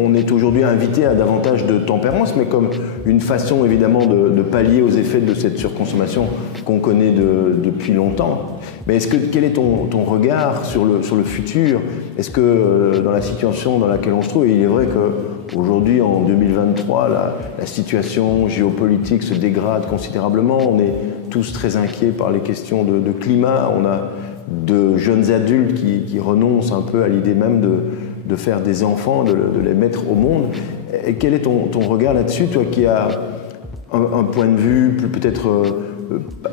on est aujourd'hui invité à davantage de tempérance, mais comme une façon évidemment de pallier aux effets de cette surconsommation qu'on connaît depuis longtemps. Mais quel est ton regard sur le futur? Est-ce que dans la situation dans laquelle on se trouve, et il est vrai qu'aujourd'hui, en 2023, la situation géopolitique se dégrade considérablement, on est tous très inquiets par les questions de climat, on a de jeunes adultes qui renoncent un peu à l'idée même de faire des enfants, de les mettre au monde. Et quel est ton regard là-dessus, toi qui as un point de vue plus peut-être,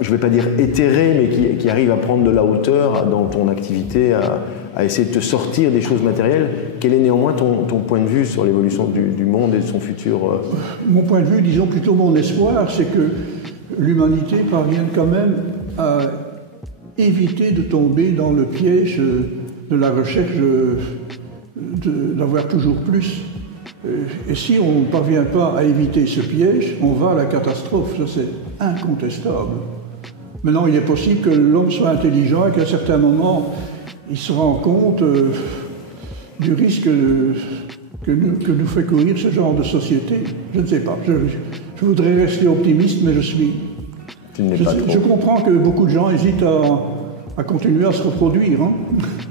je ne vais pas dire éthéré, mais qui arrive à prendre de la hauteur dans ton activité, à essayer de te sortir des choses matérielles. Quel est néanmoins ton point de vue sur l'évolution du monde et de son futur? Mon point de vue, disons plutôt mon espoir, c'est que l'humanité parvienne quand même à éviter de tomber dans le piège de la recherche d'avoir toujours plus. Et si on ne parvient pas à éviter ce piège, on va à la catastrophe, ça c'est incontestable. Maintenant, il est possible que l'homme soit intelligent et qu'à un certain moment, il se rend compte du risque que nous fait courir ce genre de société. Je ne sais pas. Je voudrais rester optimiste, mais je comprends que beaucoup de gens hésitent à continuer à se reproduire. Hein.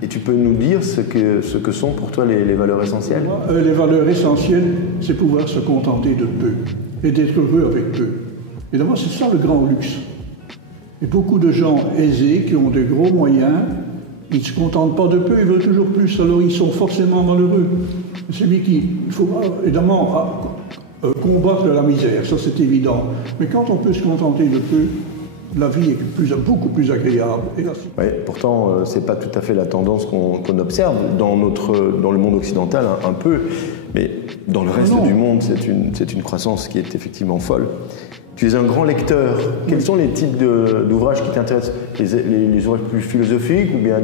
Et tu peux nous dire ce que sont pour toi les valeurs essentielles? Les valeurs essentielles, c'est pouvoir se contenter de peu et d'être heureux avec peu. Et d'abord, c'est ça le grand luxe. Et beaucoup de gens aisés qui ont de gros moyens, ils ne se contentent pas de peu, ils veulent toujours plus, alors ils sont forcément malheureux. Celui il faut évidemment combattre la misère, ça c'est évident. Mais quand on peut se contenter de peu, la vie est beaucoup plus agréable. Oui, pourtant, ce n'est pas tout à fait la tendance qu'on observe dans le monde occidental, un peu, mais dans le reste du monde, c'est une croissance qui est effectivement folle. Tu es un grand lecteur. Quels sont les types d'ouvrages qui t'intéressent? Les ouvrages plus philosophiques ou bien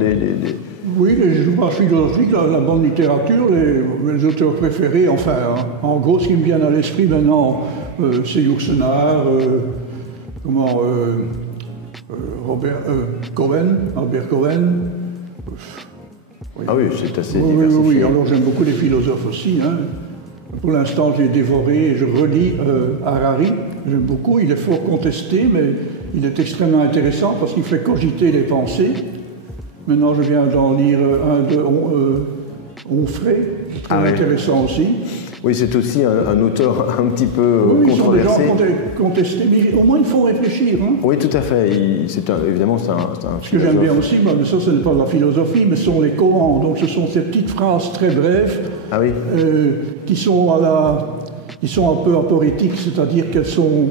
Oui, les ouvrages philosophiques, la bonne littérature, les auteurs préférés, enfin, en gros, ce qui me vient à l'esprit maintenant, c'est Yourcenar, Albert Cohen. Oui. Ah oui, c'est assez diversifié. Oui, alors j'aime beaucoup les philosophes aussi. Hein. Pour l'instant, j'ai dévoré et je relis Harari. J'aime beaucoup, il est fort contesté, mais il est extrêmement intéressant parce qu'il fait cogiter les pensées. Maintenant, je viens d'en lire un de Onfray, très intéressant aussi. Oui, c'est aussi un auteur un petit peu controversé. Ils sont des gens contestés, mais au moins ils font réfléchir. Hein. Oui, tout à fait. Évidemment, c'est un Ce que j'aime bien aussi, mais ça, ce n'est pas de la philosophie, mais ce sont les koans. Donc, ce sont ces petites phrases très brèves qui sont un peu aporétiques, c'est-à-dire qu'elles sont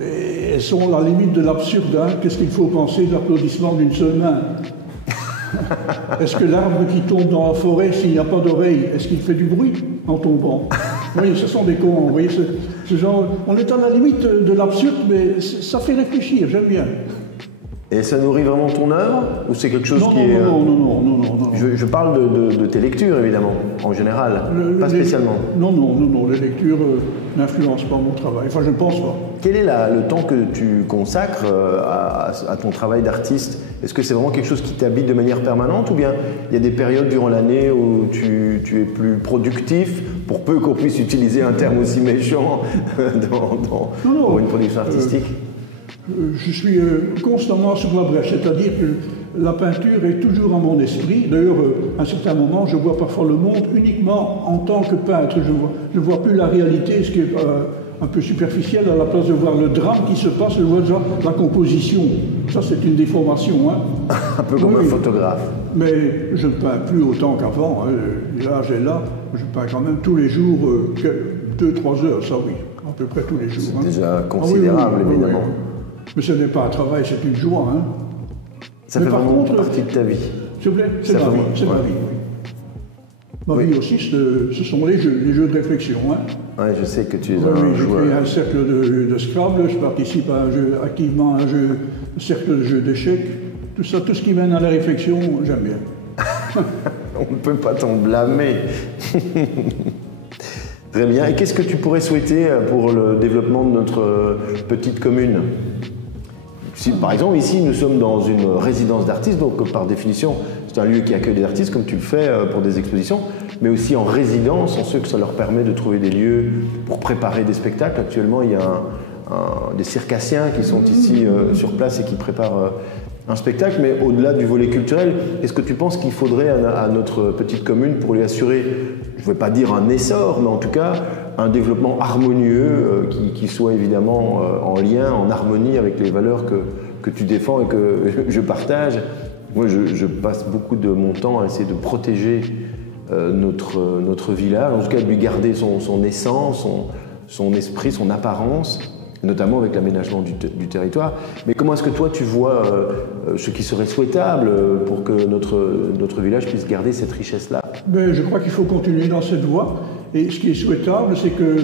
à la limite de l'absurde. Hein. Qu'est-ce qu'il faut penser de l'applaudissement d'une seule main? Est-ce que l'arbre qui tombe dans la forêt, s'il n'y a pas d'oreille, est-ce qu'il fait du bruit en tombant? Oui, ce sont des cons. Vous voyez, ce genre, on est à la limite de l'absurde, mais ça fait réfléchir, j'aime bien. Et ça nourrit vraiment ton œuvre? Ou c'est quelque chose qui est... Non. Je parle de tes lectures, évidemment, en général, pas spécialement. Non, les lectures n'influencent pas mon travail. Enfin, je ne pense pas. Quel est le temps que tu consacres à ton travail d'artiste? Est-ce que c'est vraiment quelque chose qui t'habite de manière permanente ou bien il y a des périodes durant l'année où tu es plus productif, pour peu qu'on puisse utiliser un terme aussi méchant pour une production artistique? Je suis constamment sur la brèche, c'est-à-dire que la peinture est toujours en mon esprit. D'ailleurs, à un certain moment, je vois parfois le monde uniquement en tant que peintre. Je ne vois plus la réalité, ce qui est un peu superficiel. À la place de voir le drame qui se passe, je vois déjà la composition. Ça, c'est une déformation. Hein. Un peu comme un photographe. Mais je ne peins plus autant qu'avant. Hein. L'âge est là. Je peins quand même tous les jours 2-3 heures, ça oui. À peu près tous les jours. C'est déjà considérable, évidemment. Oui. Mais ce n'est pas un travail, c'est une joie. Hein. Ça fait vraiment partie de ta vie. S'il vous plaît, c'est ma vie, oui. Ma vie aussi, ce sont les jeux de réflexion. Hein. Oui, je sais que tu es un joueur. Je fais un cercle de Scrabble, je participe activement à un cercle de jeux d'échecs. Tout ça, tout ce qui mène à la réflexion, j'aime bien. On ne peut pas t'en blâmer. Très bien. Et qu'est-ce que tu pourrais souhaiter pour le développement de notre petite commune? Si, par exemple, ici, nous sommes dans une résidence d'artistes, donc par définition, c'est un lieu qui accueille des artistes, comme tu le fais pour des expositions. mais aussi en résidence, en ceux que ça leur permet de trouver des lieux pour préparer des spectacles. Actuellement, il y a des circassiens qui sont ici sur place et qui préparent un spectacle, mais au-delà du volet culturel, est-ce que tu penses qu'il faudrait à notre petite commune pour lui assurer, je ne veux pas dire un essor, mais en tout cas un développement harmonieux qui soit évidemment en lien, en harmonie avec les valeurs que tu défends et que je partage. Moi, je passe beaucoup de mon temps à essayer de protéger notre village, en tout cas de lui garder son essence, son esprit, son apparence, notamment avec l'aménagement du territoire. Mais comment est-ce que toi tu vois ce qui serait souhaitable pour que notre village puisse garder cette richesse-là? Ben, je crois qu'il faut continuer dans cette voie. Et ce qui est souhaitable, c'est que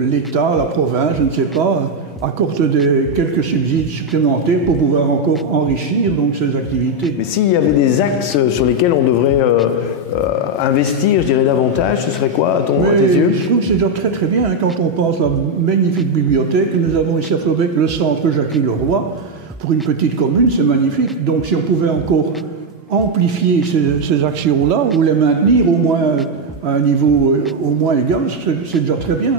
l'État, la province, je ne sais pas, accorde quelques subsides supplémentaires pour pouvoir encore enrichir donc, ces activités. Mais s'il y avait des axes sur lesquels on devrait investir, je dirais davantage, ce serait quoi à tes yeux? Je trouve que c'est déjà très très bien hein, quand on pense à la magnifique bibliothèque que nous avons ici à Flobecq, le centre Jacques-Leroy. Pour une petite commune, c'est magnifique. Donc si on pouvait encore amplifier ces actions-là ou les maintenir au moins à un niveau au moins égal, c'est déjà très bien.